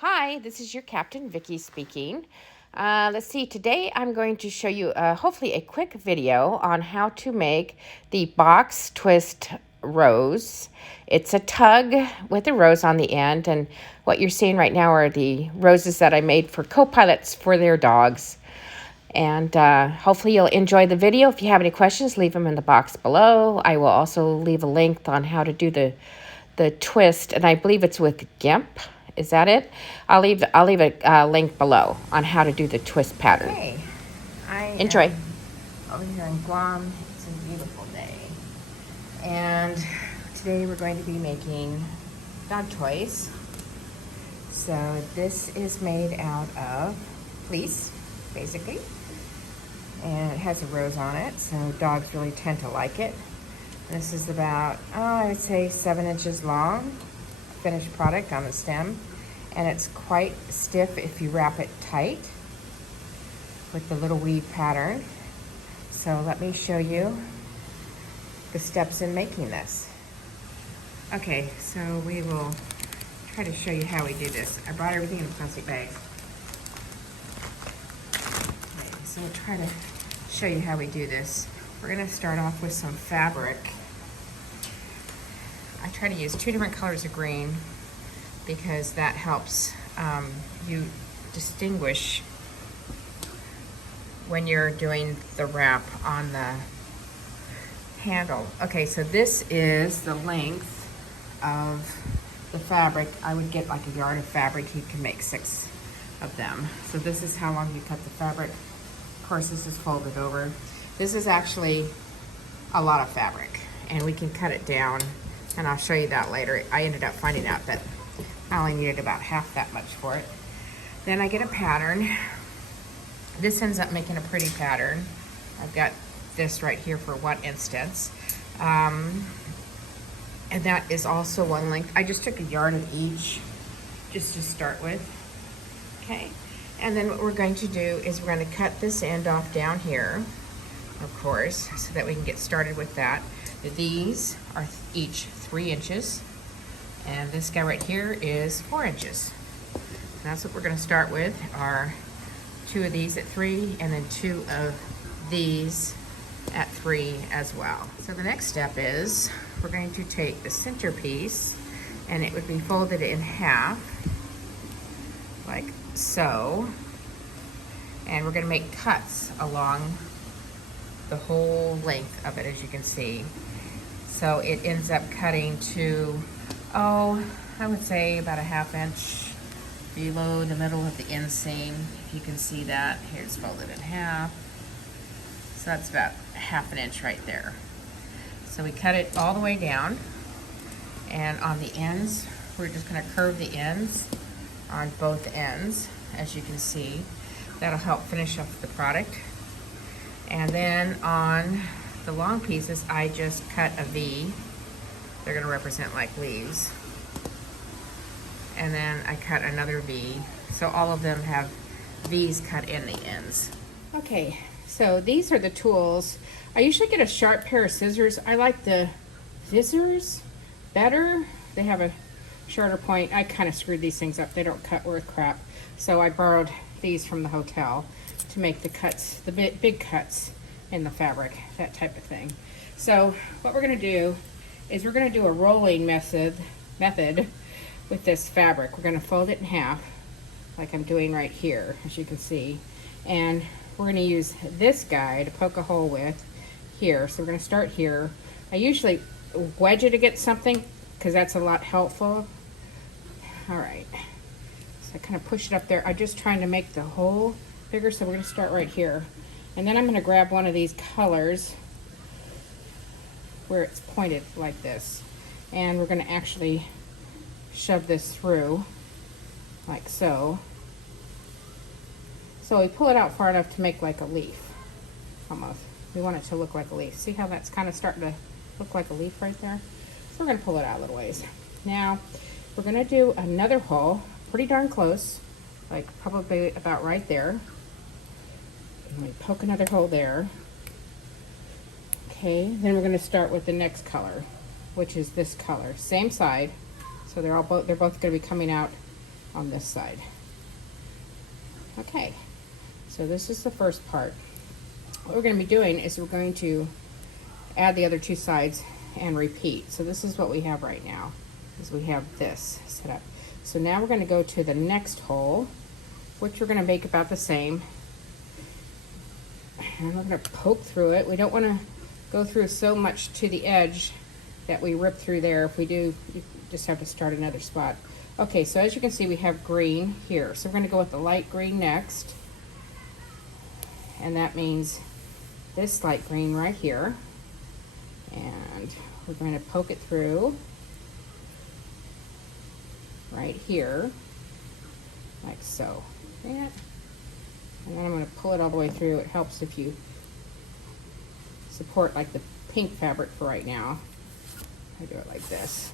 Hi, this is your Captain Vicky speaking. Let's see, today I'm going to show you hopefully a quick video on how to make the box twist rose. It's a tug with a rose on the end, and what you're seeing right now are the roses that I made for co-pilots for their dogs. And hopefully you'll enjoy the video. If you have any questions, leave them in the box below. I will also leave a link on how to do the twist, and I believe it's with GIMP. Is that it? I'll leave a link below on how to do the twist pattern. Hey, Enjoy. Over here in Guam. It's a beautiful day. And today we're going to be making dog toys. So this is made out of fleece, basically. And it has a rose on it, so dogs really tend to like it. This is about, I would say 7 inches long, finished product on the stem. And it's quite stiff if you wrap it tight with the little weave pattern. So let me show you the steps in making this. Okay, so we will try to show you how we do this. I brought everything in plastic bags. Okay, so we'll try to show you how we do this. We're gonna start off with some fabric. I try to use 2 different colors of green because that helps you distinguish when you're doing the wrap on the handle. Okay, so this is the length of the fabric. I would get like a yard of fabric. You can make 6 of them. So this is how long you cut the fabric. Of course, this is folded over. This is actually a lot of fabric, and we can cut it down, and I'll show you that later. I ended up finding out that I only needed about half that much for it. Then I get a pattern. This ends up making a pretty pattern. I've got this right here for one instance. And that is also one length. I just took a yard of each just to start with. Okay. And then what we're going to do is we're going to cut this end off down here, of course, so that we can get started with that. These are each 3 inches. And this guy right here is 4 inches. And that's what we're going to start with, are 2 of these at 3 and then 2 of these at 3 as well. So the next step is we're going to take the center piece, and it would be folded in half like so. And we're going to make cuts along the whole length of it, as you can see. So it ends up cutting to, I would say about a 1/2 inch below the middle of the inseam. If you can see that, here it's folded in half. So that's about 1/2 inch right there. So we cut it all the way down, and on the ends, we're just gonna curve the ends on both ends, as you can see. That'll help finish up the product. And then on the long pieces, I just cut a V. They're gonna represent like leaves. And then I cut another V. So all of them have V's cut in the ends. Okay, so these are the tools. I usually get a sharp pair of scissors. I like the Vizzers better. They have a shorter point. I kind of screwed these things up. They don't cut worth crap. So I borrowed these from the hotel to make the cuts, the big cuts in the fabric, that type of thing. So what we're gonna do is we're gonna do a rolling method with this fabric. We're gonna fold it in half, like I'm doing right here, as you can see. And we're gonna use this guy to poke a hole with here. So we're gonna start here. I usually wedge it against something because that's a lot helpful. All right, so I kind of push it up there. I'm just trying to make the hole bigger, so we're gonna start right here. And then I'm gonna grab one of these colors where it's pointed like this. And we're gonna actually shove this through like so. So we pull it out far enough to make like a leaf, almost. We want it to look like a leaf. See how that's kind of starting to look like a leaf right there? So we're gonna pull it out a little ways. Now, we're gonna do another hole, pretty darn close, like probably about right there. And we poke another hole there. Okay, then we're gonna start with the next color, which is this color. Same side, so they're both gonna be coming out on this side. Okay, so this is the first part. What we're going to be doing is we're going to add the other two sides and repeat. So this is what we have right now, is we have this set up. So now we're going to go to the next hole, which we're going to make about the same. And we're going to poke through it. We don't want to go through so much to the edge that we rip through there. If we do, you just have to start another spot. Okay, so as you can see, we have green here. So we're going to go with the light green next. And that means this light green right here. And we're going to poke it through right here, like so. And then I'm going to pull it all the way through. It helps if you support like the pink fabric for right now. I do it like this.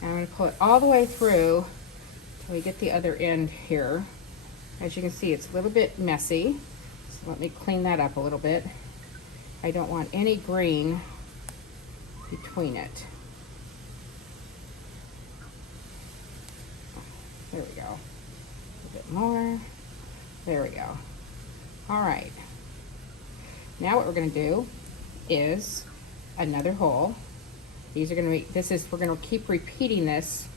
And I'm going to pull it all the way through till we get the other end here. As you can see, it's a little bit messy. So let me clean that up a little bit. I don't want any green between it. There we go. A bit more. There we go. All right. Now what we're going to do is another hole. These are going to be, we're going to keep repeating this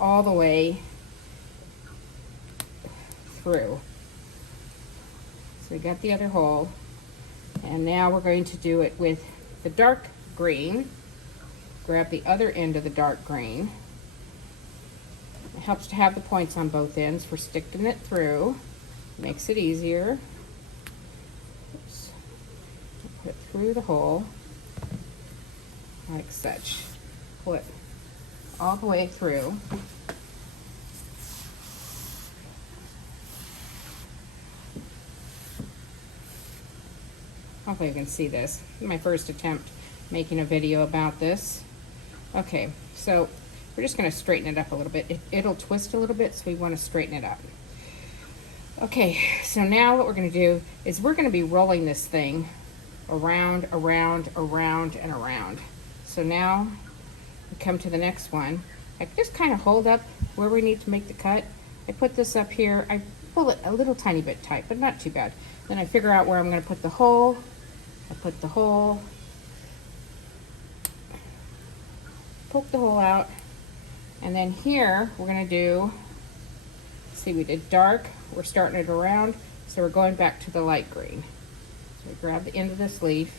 all the way through. So we got the other hole, and now we're going to do it with the dark green. Grab the other end of the dark green. It helps to have the points on both ends for sticking it through. Makes it easier. Oops. Put it through the hole like such. Pull it all the way through. Hopefully you can see this. My first attempt making a video about this. Okay, so we're just going to straighten it up a little bit. It'll twist a little bit, so we want to straighten it up. Okay, so now what we're going to do is we're going to be rolling this thing around, around, around, and around. So now we come to the next one. I just kind of hold up where we need to make the cut. I put this up here. I pull it a little tiny bit tight, but not too bad. Then I figure out where I'm going to put the hole. I put the hole, poke the hole out, and then here we're going to do, see, we did dark, we're starting it around, so we're going back to the light green. So we grab the end of this leaf,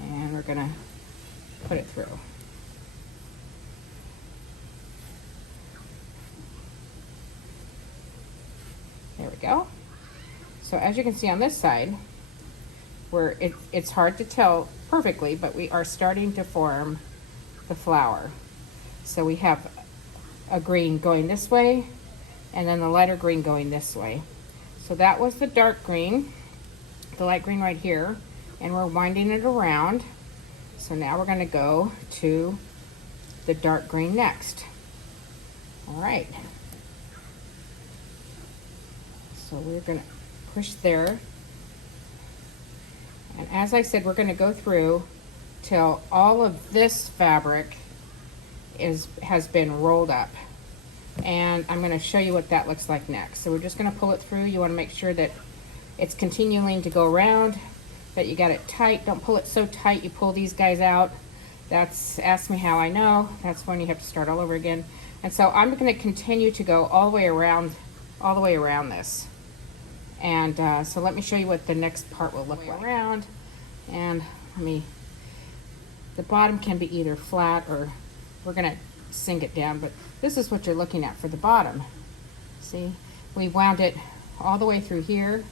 and we're going to put it through. There we go. So as you can see on this side, where it's hard to tell perfectly, but we are starting to form the flower. So we have a green going this way, and then the lighter green going this way. So that was the dark green, the light green right here, and we're winding it around. So now we're going to go to the dark green next. All right. So we're going to push there. And as I said, we're going to go through till all of this fabric has been rolled up. And I'm going to show you what that looks like next. So we're just going to pull it through. You want to make sure that it's continuing to go around, that you got it tight. Don't pull it so tight you pull these guys out. Ask me how I know. That's when you have to start all over again. And so I'm going to continue to go all the way around this. And so let me show you what the next part will look like. Around, and the bottom can be either flat or we're going to sink it down, but this is what you're looking at for the bottom. See, we wound it all the way through here,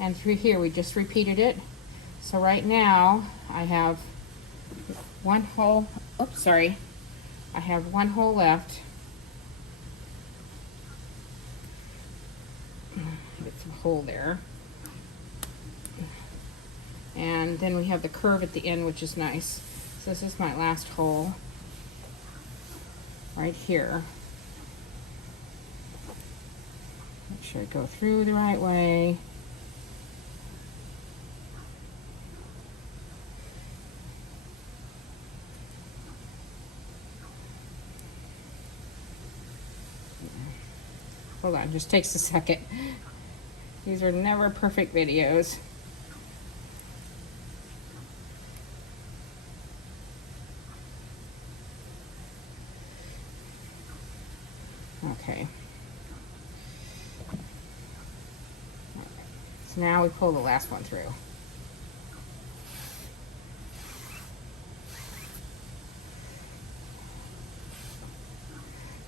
and through here we just repeated it. So right now I have one hole, oops, sorry, I have one hole left. Get some hole there. And then we have the curve at the end, which is nice. So this is my last hole right here. Make sure I go through the right way. Hold on, just takes a second. These are never perfect videos. Okay. So now we pull the last one through.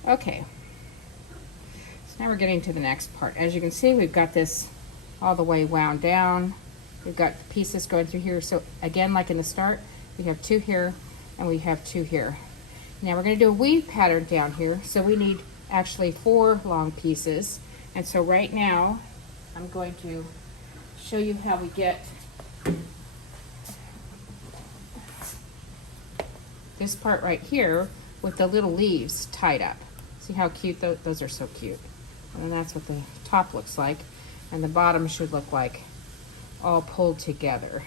Okay. So now we're getting to the next part. As you can see, we've got this all the way wound down. We've got pieces going through here. So again, like in the start, we have 2 here and we have 2 here. Now we're going to do a weave pattern down here. So we need actually 4 long pieces. And so right now, I'm going to show you how we get this part right here with the little leaves tied up. See how cute those are? So cute. And then that's what the top looks like. And the bottom should look like all pulled together.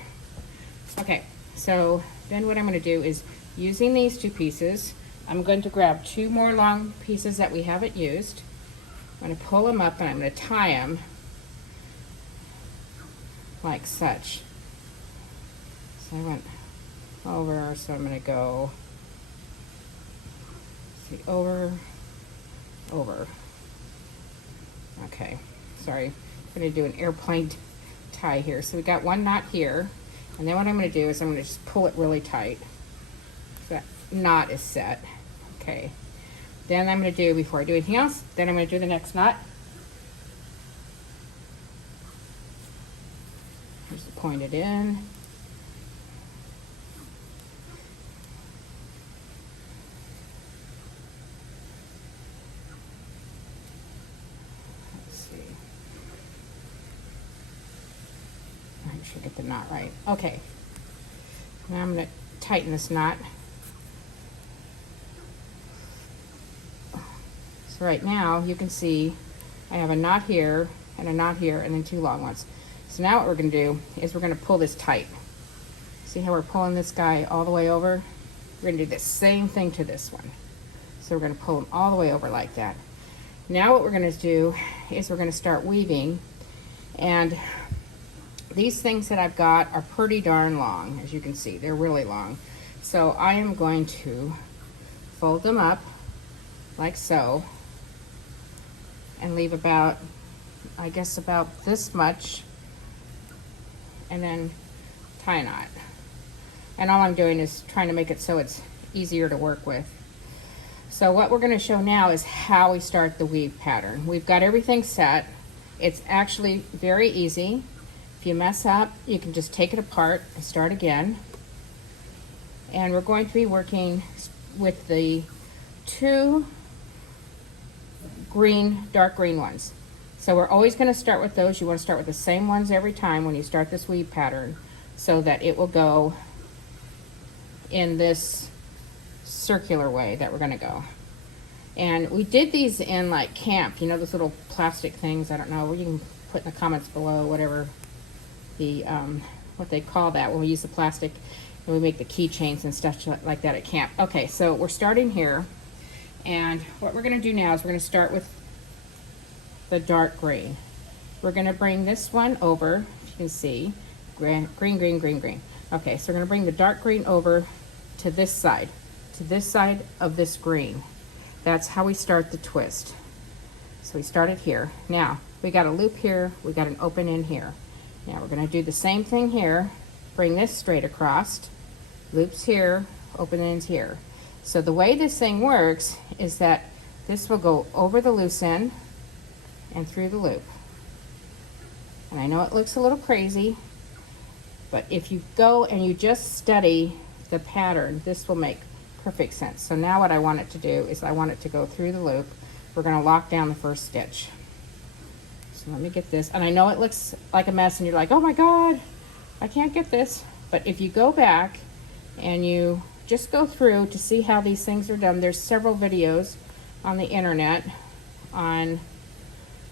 Okay, so then what I'm going to do is, using these 2 pieces, I'm going to grab 2 more long pieces that we haven't used. I'm going to pull them up and I'm going to tie them like such. So I went over, so I'm going to go, see, over, over. Okay, sorry, I'm going to do an airplane tie here. So we got 1 knot here, and then what I'm going to do is I'm going to just pull it really tight so that knot is set. Okay, then I'm going to do, before I do anything else, then I'm going to do the next knot. Just point it in. Let's see. I should get the knot right. Okay. Now I'm going to tighten this knot. So right now you can see I have a knot here and a knot here and then 2 long ones. So now what we're going to do is we're going to pull this tight. See how we're pulling this guy all the way over? We're going to do the same thing to this one. So we're going to pull them all the way over like that. Now what we're going to do is we're going to start weaving, and these things that I've got are pretty darn long. As you can see, they're really long. So I am going to fold them up like so and leave about, I guess, about this much, and then tie a knot. And all I'm doing is trying to make it so it's easier to work with. So what we're going to show now is how we start the weave pattern. We've got everything set. It's actually very easy. If you mess up, you can just take it apart and start again. And we're going to be working with the 2 green, dark green ones. So we're always going to start with those. You want to start with the same ones every time when you start this weave pattern, so that it will go in this circular way that we're going to go. And we did these in like camp, you know, those little plastic things. I don't know, you can put in the comments below whatever the what they call that when we use the plastic and we make the keychains and stuff like that at camp. Okay, so we're starting here, and what we're going to do now is we're going to start with the dark green. We're going to bring this one over, if you can see, green, green, green, green, green. Okay, so we're going to bring the dark green over to this side of this green. That's how we start the twist. So we started here. Now we got a loop here, we got an open in here. Now we're going to do the same thing here. Bring this straight across, loops here, open ends here. So the way this thing works is that this will go over the loose end and through the loop. And I know it looks a little crazy, but if you go and you just study the pattern, this will make perfect sense. So now what I want it to do is I want it to go through the loop. We're going to lock down the first stitch. So let me get this. And I know it looks like a mess and you're like, oh my God, I can't get this. But if you go back and you just go through to see how these things are done, there's several videos on the internet on,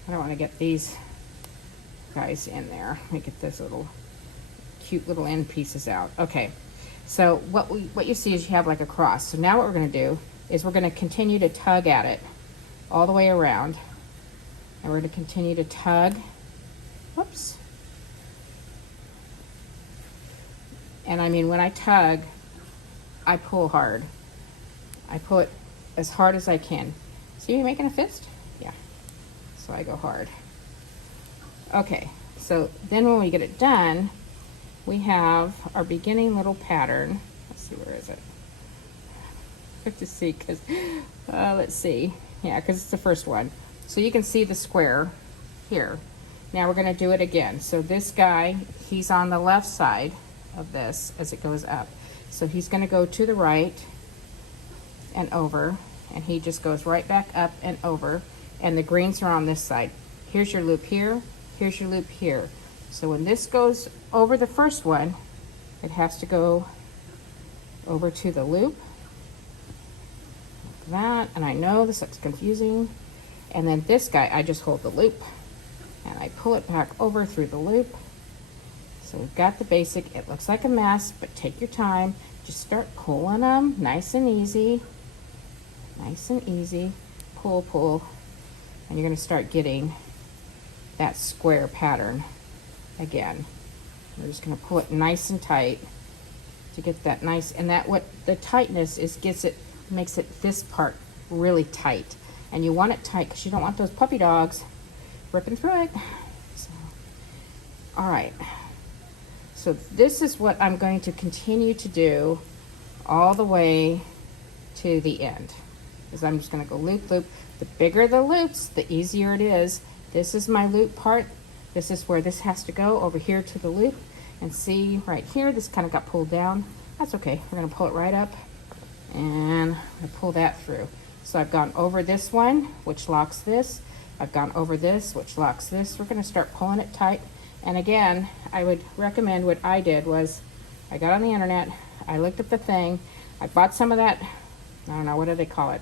I don't want to get these guys in there. Let me get this little cute little end pieces out. Okay, so what you see is you have like a cross. So now what we're going to do is we're going to continue to tug at it all the way around And we're going to continue to tug. Whoops. And I mean, when I tug, I pull hard. I pull it as hard as I can. See me making a fist? Yeah. So I go hard. Okay, so then when we get it done, we have our beginning little pattern. Let's see, where is it? I have to see, because, let's see. Yeah, because it's the first one. So you can see the square here. Now we're gonna do it again. So this guy, he's on the left side of this as it goes up. So he's gonna go to the right and over, and he just goes right back up and over, and the greens are on this side. Here's your loop here, here's your loop here. So when this goes over the first one, it has to go over to the loop, like that. And I know this looks confusing. And then this guy, I just hold the loop and I pull it back over through the loop. So we've got the basic. It looks like a mess, but take your time. Just start pulling them, nice and easy. Nice and easy. Pull, pull. And you're gonna start getting that square pattern again. We're just gonna pull it nice and tight to get that nice, and that what the tightness is makes it this part really tight. And you want it tight because you don't want those puppy dogs ripping through it. So, all right. So this is what I'm going to continue to do all the way to the end. Is I'm just gonna go loop, loop. The bigger the loops, the easier it is. This is my loop part. This is where this has to go, over here to the loop. And see right here, this kind of got pulled down. That's okay, we're gonna pull it right up and I pull that through. So I've gone over this one, which locks this. I've gone over this, which locks this. We're gonna start pulling it tight. And again, I would recommend, what I did was, I got on the internet, I looked up the thing, I bought some of that, I don't know, what do they call it?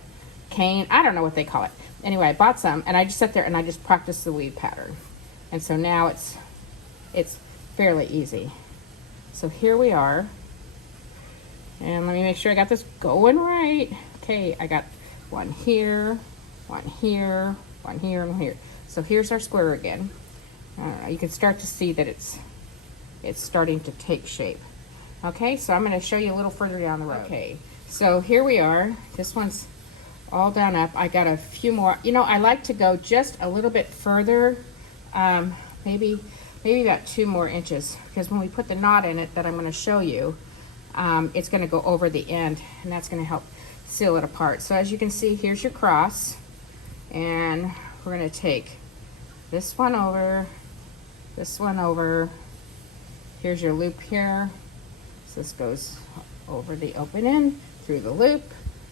Cane, I don't know what they call it. Anyway, I bought some and I just sat there and I just practiced the weave pattern. And so now it's fairly easy. So here we are. And let me make sure I got this going right. Okay, I got one here, one here, one here, and one here. So here's our square again. I don't know, you can start to see that it's starting to take shape. Okay, so I'm gonna show you a little further down the road. Okay, so here we are. This one's all done up. I got a few more. You know, I like to go just a little bit further, maybe about 2 more inches, because when we put the knot in it that I'm gonna show you, it's gonna go over the end, and that's gonna help seal it apart. So as you can see, here's your cross, and we're gonna take this one over, this one over. Here's your loop here. So this goes over the open end, through the loop,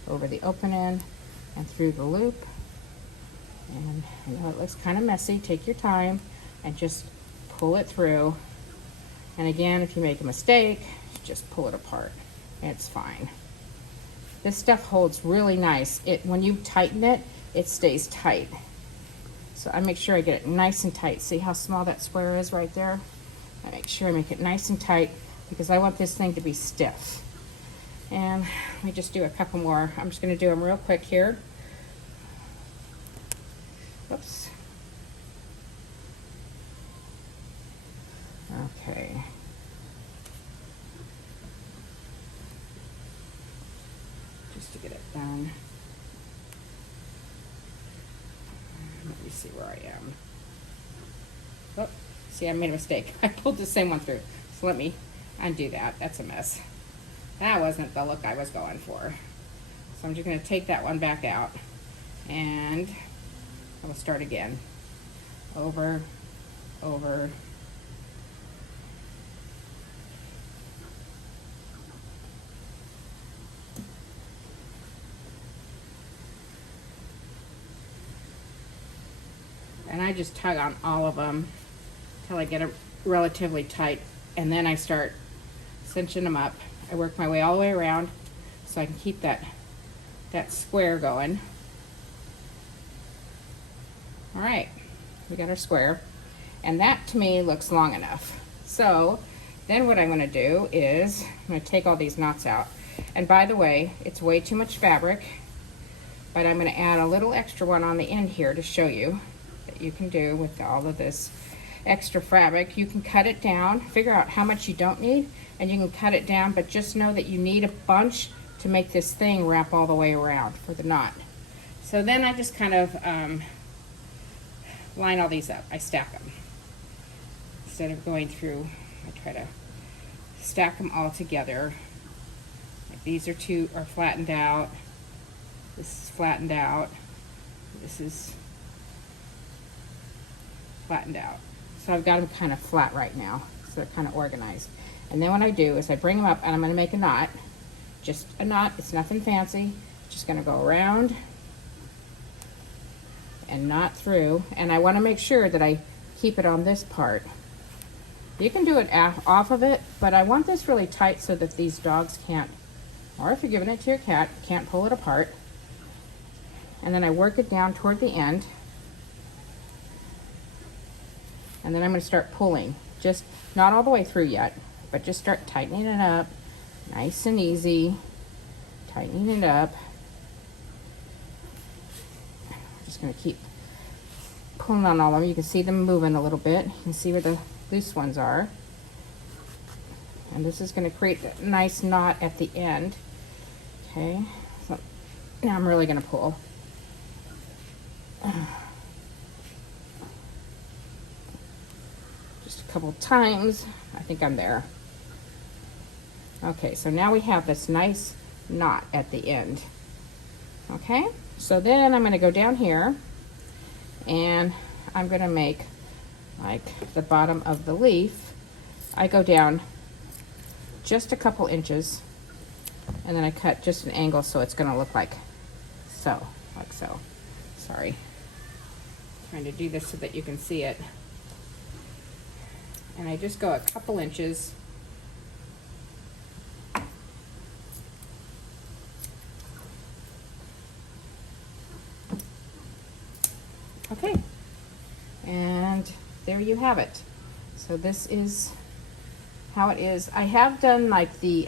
over the open end, and through the loop. And I know it looks kind of messy. Take your time and just pull it through. And again, if you make a mistake, just pull it apart. It's fine. This stuff holds really nice. When you tighten it, it stays tight. So I make sure I get it nice and tight. See how small that square is right there? I make sure I make it nice and tight because I want this thing to be stiff. And let me just do a couple more. I'm just gonna do them real quick here. Whoops. Okay. Just to get it done. Let me see where I am. Oh, see, I made a mistake. I pulled the same one through. So let me undo that. That's a mess. That wasn't the look I was going for. So I'm just gonna take that one back out and I will start again. Over, over. And I just tug on all of them until I get it relatively tight, and then I start cinching them up. I work my way all the way around so I can keep that square going. All right, we got our square, and that to me looks long enough. So then what I'm gonna do is I'm gonna take all these knots out. And by the way, it's way too much fabric, but I'm gonna add a little extra one on the end here to show you. that you can do with all of this extra fabric. You can cut it down, figure out how much you don't need, and you can cut it down, but just know that you need a bunch to make this thing wrap all the way around for the knot. So then I just kind of line all these up. I stack them. Instead of going through, I try to stack them all together. Like these are flattened out. This is flattened out. This is flattened out. So I've got them kind of flat right now. So they're kind of organized. And then what I do is I bring them up and I'm going to make a knot. Just a knot. It's nothing fancy. Just going to go around and knot through. And I want to make sure that I keep it on this part. You can do it off of it, but I want this really tight so that these dogs can't, or if you're giving it to your cat, can't pull it apart. And then I work it down toward the end. And then I'm going to start pulling. Just not all the way through yet, but just start tightening it up. Nice and easy. Tightening it up. Just going to keep pulling on all of them. You can see them moving a little bit. You can see where the loose ones are. And this is going to create a nice knot at the end. Okay. So now I'm really going to pull. Just a couple times. I think I'm there. Okay, so now we have this nice knot at the end. Okay, so then I'm going to go down here and I'm going to make like the bottom of the leaf. I go down just a couple inches and then I cut just an angle so it's going to look like so, Sorry. Trying to do this so that you can see it. And I just go a couple inches. Okay. And there you have it. So this is how it is. I have done like the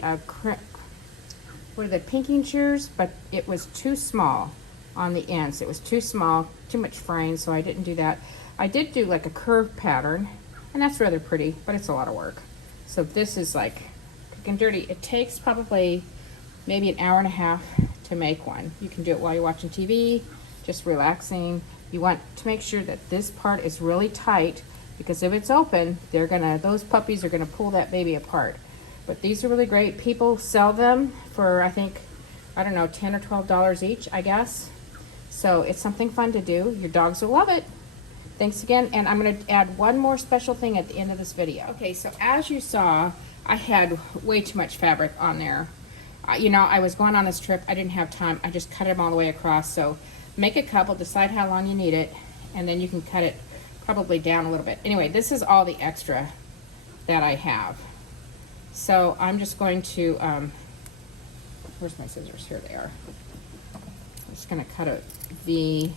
what are the pinking shears, but it was too small on the ends. It was too small, too much fraying, so I didn't do that. I did do like a curved pattern, and that's rather pretty, but it's a lot of work. So this is like quick and dirty. It takes probably maybe an hour and a half to make one. You can do it while you're watching TV, just relaxing. You want to make sure that this part is really tight, because if it's open, those puppies are gonna pull that baby apart. But these are really great. People sell them for, I think, I don't know, $10 or $12 each, I guess. So it's something fun to do. Your dogs will love it. Thanks again, and I'm gonna add one more special thing at the end of this video. Okay, so as you saw, I had way too much fabric on there. You know, I was going on this trip, I didn't have time. I just cut them all the way across. So make a couple, decide how long you need it, and then you can cut it probably down a little bit. Anyway, this is all the extra that I have. So I'm just going to, where's my scissors? Here they are. I'm just gonna cut a V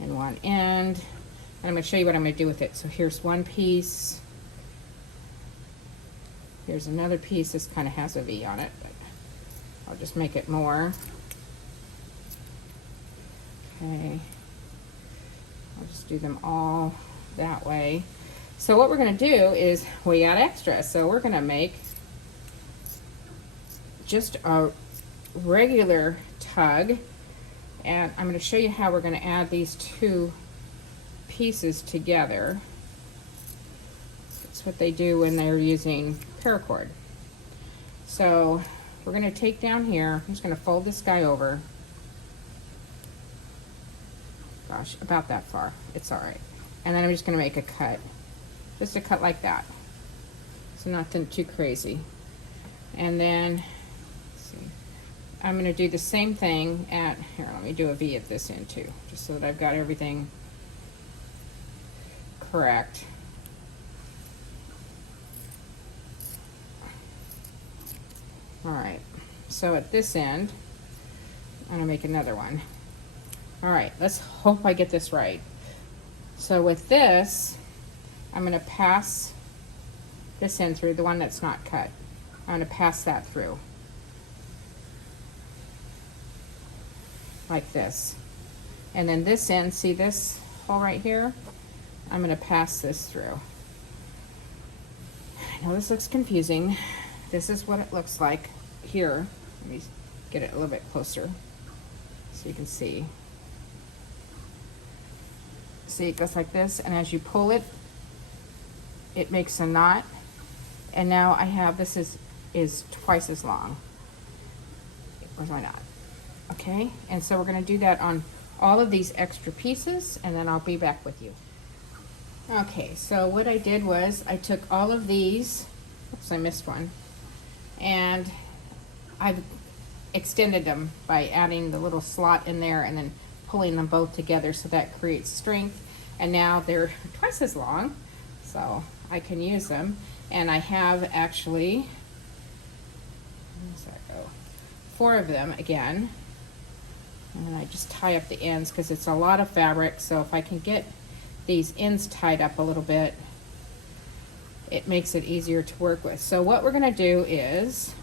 in one end, and I'm gonna show you what I'm gonna do with it. So here's one piece. Here's another piece. This kind of has a V on it, but I'll just make it more. Okay. I'll just do them all that way. So what we're gonna do is, we got extra, so we're gonna make just a regular tug, and I'm gonna show you how we're gonna add these two pieces together. That's what they do when they're using paracord. So we're gonna take down here, I'm just gonna fold this guy over. Gosh, about that far, it's all right. And then I'm just gonna make a cut. Just a cut like that. So nothing too crazy. And then, let's see, I'm gonna do the same thing at, here, let me do a V at this end too, just so that I've got everything correct. All right, so at this end, I'm gonna make another one. All right, let's hope I get this right. So with this, I'm gonna pass this end through, the one that's not cut. I'm gonna pass that through. Like this. And then this end, see this hole right here, I'm gonna pass this through. I know this looks confusing. This is what it looks like here. Let me get it a little bit closer so you can see. See, it goes like this, and as you pull it, it makes a knot. And now I have, this is twice as long. Where's my knot? Okay, and so we're gonna do that on all of these extra pieces, and then I'll be back with you. Okay, so what I did was I took all of these, oops, I missed one, and I've extended them by adding the little slot in there and then pulling them both together, so that creates strength. And now they're twice as long, so I can use them. And I have actually, where does that go? 4 of them again. And I just tie up the ends because it's a lot of fabric, so if I can get these ends tied up a little bit, it makes it easier to work with. So what we're gonna do is,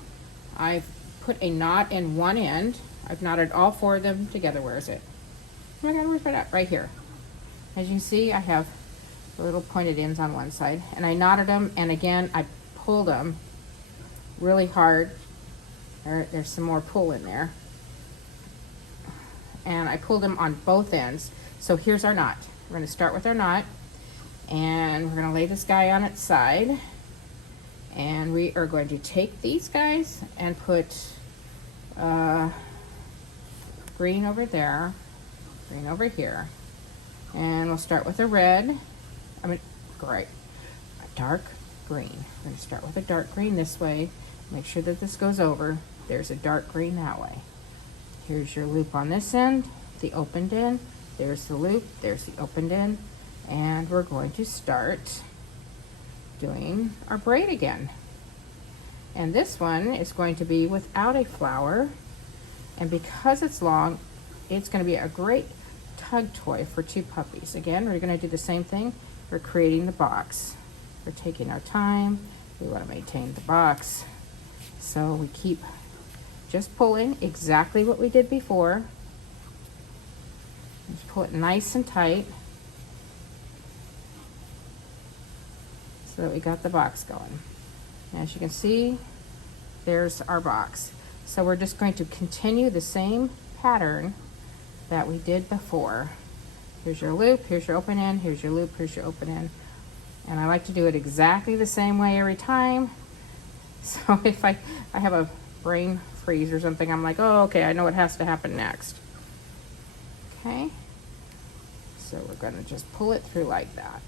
I've put a knot in one end. I've knotted all 4 of them together. Where is it? Oh my God, where's my knot? Right here. As you see, I have the little pointed ends on one side, and I knotted them, and again, I pulled them really hard. There's some more pull in there. And I pulled them on both ends. So here's our knot. We're gonna start with our knot, and we're gonna lay this guy on its side. And we are going to take these guys and put green over there, green over here. And we'll start with a red. A dark green. We're gonna start with a dark green this way. Make sure that this goes over. There's a dark green that way. Here's your loop on this end, the opened end. There's the loop, there's the opened end. And we're going to start doing our braid again. And this one is going to be without a flower. And because it's long, it's gonna be a great tug toy for 2 puppies. Again, we're gonna do the same thing. We're creating the box. We're taking our time. We wanna maintain the box. So we keep just pulling exactly what we did before. Just pull it nice and tight so that we got the box going. As you can see, there's our box. So we're just going to continue the same pattern that we did before. Here's your loop, here's your open end, here's your loop, here's your open end. And I like to do it exactly the same way every time. So if I have a brain freeze or something, I'm like, oh, okay, I know what has to happen next. Okay, so we're gonna just pull it through like that.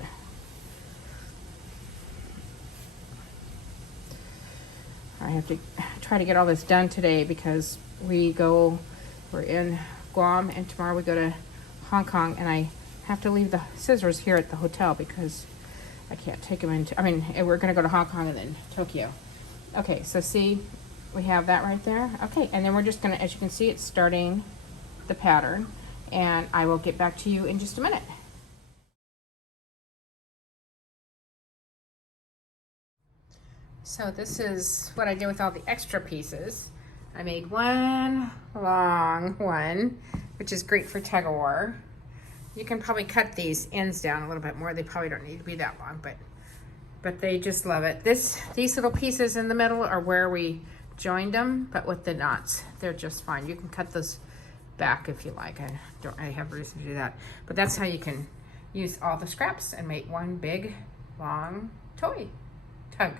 I have to try to get all this done today because we're in Guam, and tomorrow we go to Hong Kong, and I have to leave the scissors here at the hotel because I can't take them into, we're gonna go to Hong Kong and then Tokyo. Okay, so see, we have that right there. Okay, and then we're just gonna, as you can see, it's starting the pattern, and I will get back to you in just a minute. So this is what I did with all the extra pieces. I made one long one, which is great for tug of war. You can probably cut these ends down a little bit more. They probably don't need to be that long, but they just love it. These little pieces in the middle are where we joined them, but with the knots, they're just fine. You can cut those back if you like. I don't really have a reason to do that, but that's how you can use all the scraps and make one big, long toy tug.